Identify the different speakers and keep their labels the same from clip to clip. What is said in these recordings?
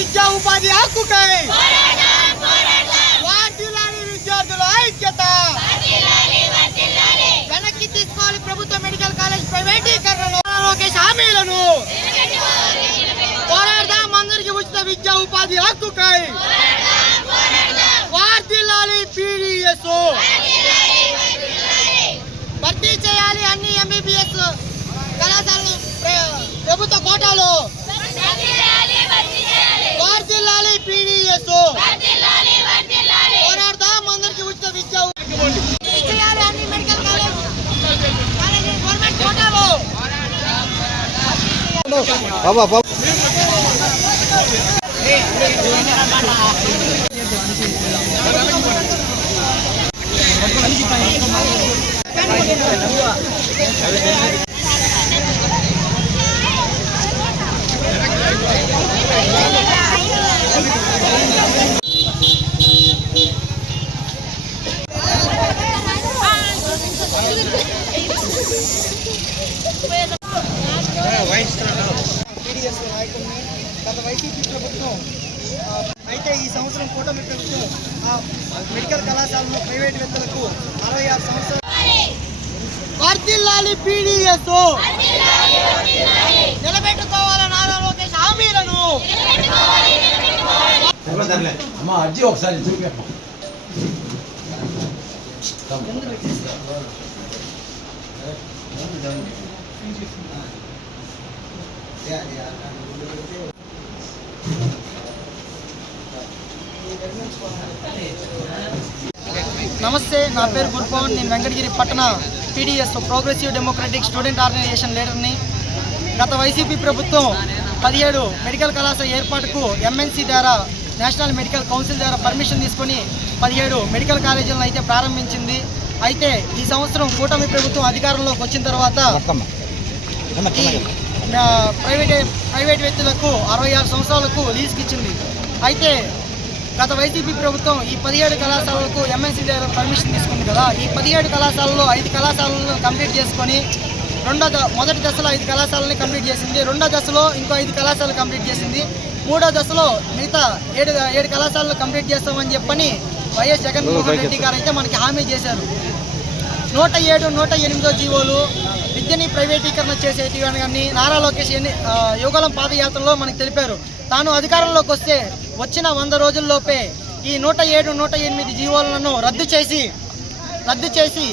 Speaker 1: విద్యా ఉపాధి హక్కుకై. వాటిలాని విద్యార్థుల ఐక్యత. వెనక్కి తీసుకోవాలి ప్రభుత్వ మెడికల్ కాలేజ్ ప్రైవేటీకరణ లోకేష్ హామీలను. పోరాడదాం అందరికీ ఉచిత విద్యా ఉపాధి హక్కుకై. వాటిల్లాలి పీడిఎస్. భర్తీ చేయాలి అన్ని ఎంబీబీఎస్ కళాశాలలు ప్రభుత్వ కోటాలో.
Speaker 2: పీడీఎస్ పోరాడదాం
Speaker 1: అందరికి ఉచిత విద్య భర్తీ చేయాలి వైసీపీ ప్రభుత్వం అయితే ఈ సంవత్సరం కూటమి ప్రభుత్వం ఆ మెడికల్ కళాశాలను ప్రైవేట్ వ్యక్తులకు అరవై ఆరు సంవత్సరాలు పీడీఎస్. నిలబెట్టుకోవాలని నారా లోకేష్ హామీలను.
Speaker 2: అమ్మా అజ్జి ఒకసారి చూపించమ్మా
Speaker 1: నమస్తే నా పేరు గురుపవన్ నేను వెంకటగిరి పట్టణ PDS progressive democratic student organization లీడర్ని గత వైసీపీ ప్రభుత్వం పదిహేడు మెడికల్ కళాశాల ఏర్పాటుకు ఎంఎన్సీ ద్వారా నేషనల్ మెడికల్ కౌన్సిల్ ద్వారా పర్మిషన్ తీసుకొని పదిహేడు మెడికల్ కాలేజీలను అయితే ప్రారంభించింది. అయితే ఈ సంవత్సరం కూటమి ప్రభుత్వం అధికారంలోకి వచ్చిన తర్వాత ప్రైవేట్ ప్రైవేట్ వ్యక్తులకు అరవై ఆరు సంవత్సరాలకు లీజుకి ఇచ్చింది. అయితే గత వైసీపీ ప్రభుత్వం ఈ పదిహేడు కళాశాలలకు ఎంఎన్సీ దగ్గర పర్మిషన్ తీసుకుంది కదా. ఈ పదిహేడు కళాశాలలో ఐదు కళాశాలను కంప్లీట్ చేసుకొని రెండో మొదటి దశలో ఐదు కళాశాలని కంప్లీట్ చేసింది. రెండో దశలో ఇంకో ఐదు కళాశాలలు కంప్లీట్ చేసింది. మూడో దశలో మిగతా ఏడు ఏడు కళాశాలలు కంప్లీట్ చేస్తామని చెప్పని వైఎస్ జగన్మోహన్ రెడ్డి గారు అయితే మనకి హామీ చేశారు. నూట ఏడు నూట ఎనిమిదో జీవోలు విద్యని ప్రైవేటీకరణ చేసేటివి అని నారా లోకేష్ ఎన్ని ఆ, యుగలం పాదయాత్రలో మనకు తెలిపారు. తాను అధికారంలోకి వస్తే వచ్చిన వంద రోజుల్లోపే ఈ నూట ఏడు నూట ఎనిమిది జీవోలను రద్దు చేసి రద్దు చేసి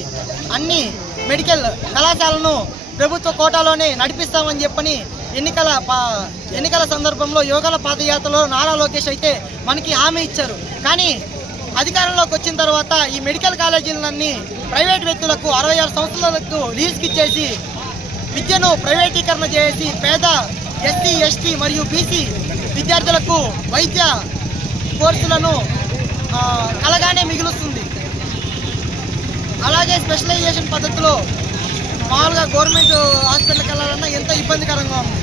Speaker 1: అన్ని మెడికల్ కళాశాలను ప్రభుత్వ కోటాలోనే నడిపిస్తామని చెప్పని ఎన్నికల పా- ఎన్నికల సందర్భంలో యోగల పాదయాత్రలో నారా లోకేష్ అయితే మనకి హామీ ఇచ్చారు. కానీ అధికారంలోకి వచ్చిన తర్వాత ఈ మెడికల్ కాలేజీలన్నీ ప్రైవేట్ వ్యక్తులకు అరవై ఆరు సంవత్సరాలకు లీజుకి ఇచ్చేసి విద్యను ప్రైవేటీకరణ చేసి పేద ఎస్సీ ఎస్టీ మరియు బీసీ విద్యార్థులకు వైద్య కోర్సులను కలగానే మిగులుస్తుంది. అలాగే స్పెషలైజేషన్ పద్ధతిలో మామూలుగా గవర్నమెంట్ హాస్పిటల్కి వెళ్ళాలన్నా ఎంతో ఇబ్బందికరంగా ఉంది.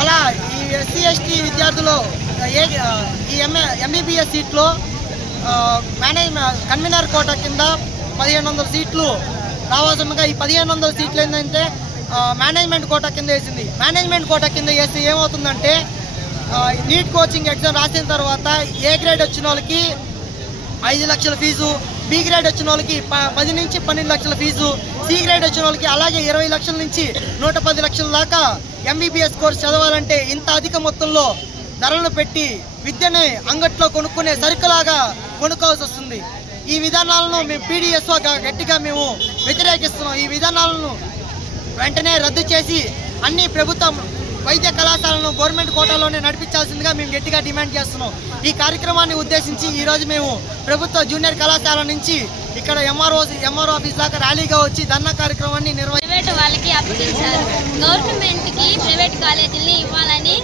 Speaker 1: అలా ఈ ఎస్సీ ఎస్టీ విద్యార్థులు ఏ ఈ ఎంఏ ఎంబీబీఎస్ సీట్లో మేనేజ్ కన్వీనర్ కోట కింద పదిహేను వందల సీట్లు రావాల్సిందిగా ఈ పదిహేను వందల సీట్లు ఏంటంటే మేనేజ్మెంట్ కోట కింద వేసింది. మేనేజ్మెంట్ కోట కింద వేస్తే ఏమవుతుందంటే నీట్ కోచింగ్ ఎగ్జామ్ రాసిన తర్వాత ఏ గ్రేడ్ వచ్చిన వాళ్ళకి ఐదు లక్షల ఫీజు బి గ్రేడ్ వచ్చిన వాళ్ళకి ప- పది నుంచి పన్నెండు లక్షల ఫీజు సి గ్రేడ్ వచ్చిన వాళ్ళకి అలాగే ఇరవై లక్షల నుంచి నూట పది లక్షల దాకా ఎంబీబీఎస్ కోర్స్ చదవాలంటే ఇంత అధిక మొత్తంలో ధరలు పెట్టి విద్యని అంగట్లో కొనుక్కునే సరుకులాగా కొనుక్కోవాల్సి వస్తుంది. ఈ విధానాలను మేము పీడిఎస్ఓ గట్టిగా మేము వ్యతిరేకిస్తున్నాం. ఈ విధానాలను వెంటనే రద్దు చేసి అన్ని ప్రభుత్వం వైద్య కళాశాలను గవర్నమెంట్ కోటాలోనే నడిపించాల్సిందిగా మేము గట్టిగా డిమాండ్ చేస్తున్నాం. ఈ కార్యక్రమాన్ని ఉద్దేశించి ఈరోజు మేము ప్రభుత్వ జూనియర్ కళాశాల నుంచి ఇక్కడ ఎంఆర్ఓ ఎంఆర్ఓ ఆఫీస్ దాకా ర్యాలీగా వచ్చి ధర్నా కార్యక్రమాన్ని నిర్వహించారు
Speaker 3: ప్రైవేట్ వాళ్ళకి అప్పగించారు. గవర్నమెంట్కి ప్రైవేట్ కాలేజీల్ని ఇవ్వాలని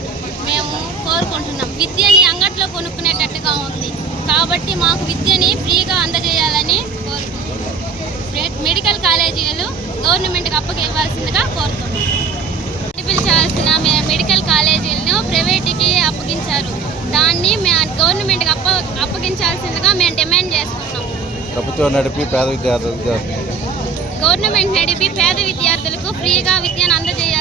Speaker 3: మేము కోరుకుంటున్నాం. విద్యని అంగట్లో కొనుక్కునేటట్టుగా ఉంది. కాబట్టి మాకు విద్యని ఫ్రీగా అందజేయాలని కోరుకుంటున్నాం. మెడికల్ కాలేజీలు గవర్నమెంట్కి అప్పగివ్వాల్సిందిగా కోరుతున్నాం నడిపించాల్సిన మె- మెడికల్ కాలేజీలను ప్రైవేట్కి అప్పగించారు. దాన్ని గవర్నమెంట్కి అప్ప అప్పగించాల్సిందిగా మేము డిమాండ్ చేస్తున్నాం.
Speaker 2: ప్రభుత్వం నడిపి పేద విద్యార్థులు
Speaker 3: గవర్నమెంట్ నడిపి పేద విద్యార్థులకు ఫ్రీగా విద్యను అందజేయాలని